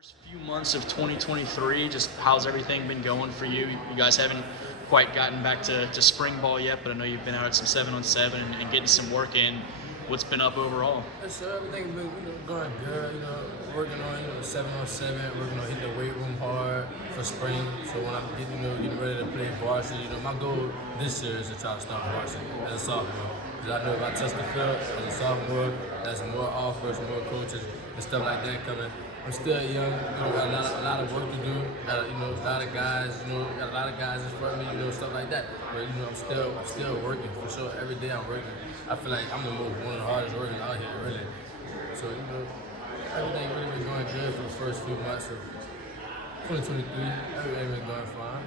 First few months of 2023, just how's everything been going for you? You guys haven't quite gotten back to spring ball yet, but I know you've been out at some 7-on-7 and getting some work in. What's been up overall? Yes, sir. Everything's been going good. Working on 7-on-7, working on hitting the weight room hard for spring. So when I'm getting ready to play varsity, my goal this year is to try to start varsity as a sophomore. Because I know if I touch the field as a sophomore, there's more offers, more coaches, and stuff like that coming. I'm still young, got a lot of work to do. Got a lot of guys, got a lot of guys in front of me, stuff like that. But I'm still working for sure. Every day I'm working. I feel like I'm one of the hardest workers out here, really. So everything really been going good for the first few months of 2023. Everything been going fine.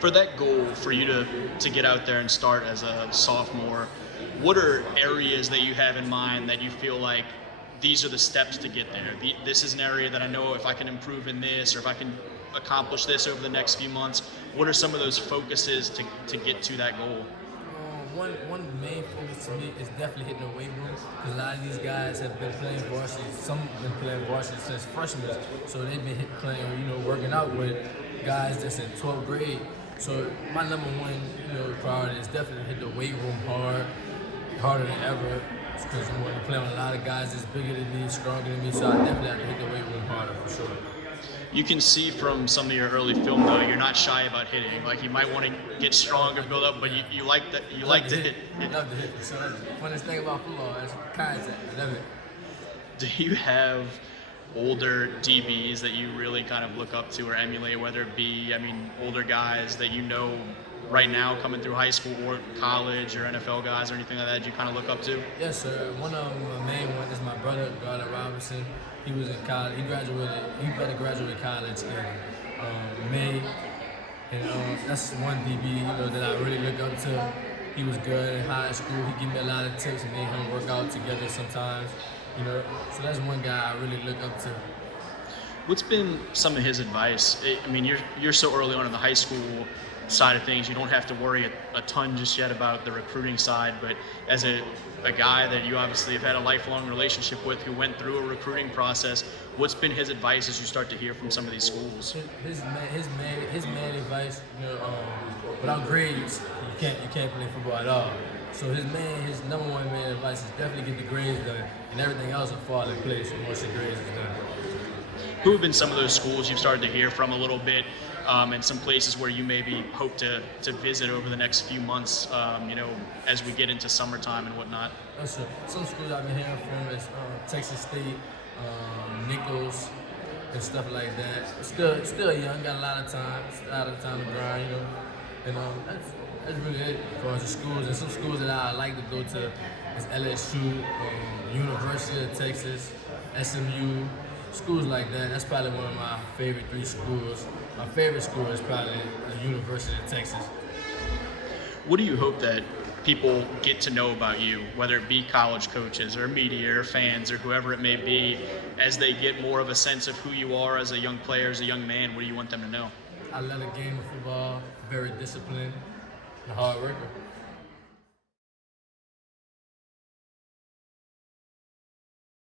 For that goal for you to get out there and start as a sophomore, what are areas that you have in mind that you feel like these are the steps to get there? This is an area that I know if I can improve in this, or if I can accomplish this over the next few months, what are some of those focuses to get to that goal? One main focus to me is definitely hitting the weight room, because a lot of these guys have been playing varsity. Some have been playing varsity since freshmen, so they've been playing, working out with guys that's in 12th grade. So my number one, priority is definitely hit the weight room harder than ever. Because I'm going to play with a lot of guys that's bigger than me, stronger than me, so I definitely have to hit the weight room harder for sure. You can see from some of your early film though, you're not shy about hitting. Like you might want to get stronger, build up, but you like that. You like to hit. I love to hit. So that's the funnest thing about football is contact. I love it. Do you have older DBs that you really kind of look up to or emulate, whether it be, older guys that right now coming through high school or college or NFL guys or anything like that you kind of look up to? Yes, sir. One of them, my main one, is my brother, Robertson. He was in college. He better graduate college in May. And that's one DB, that I really look up to. He was good in high school. He gave me a lot of tips and made him work out together sometimes. So that's one guy I really look up to. What's been some of his advice? You're so early on in the high school side of things, you don't have to worry a ton just yet about the recruiting side, but as a guy that you obviously have had a lifelong relationship with who went through a recruiting process, what's been his advice as you start to hear from some of these schools? His main advice, without grades, you can't play football at all. So his number one main advice is definitely get the grades done, and everything else will fall in place once the grades is done. Who have been some of those schools you've started to hear from a little bit, and some places where you maybe hope to visit over the next few months, as we get into summertime and whatnot? Yes, sir. Some schools I've been hearing from is Texas State, Nichols, and stuff like that. Still young, got a lot of time to grind, and that's really it as far as the schools. And some schools that I like to go to is LSU, University of Texas, SMU. Schools like that. That's probably one of my favorite 3 schools. My favorite school is probably the University of Texas. What do you hope that people get to know about you, whether it be college coaches or media or fans or whoever it may be, as they get more of a sense of who you are as a young player, as a young man? What do you want them to know? I love the game of football, very disciplined, and hard worker.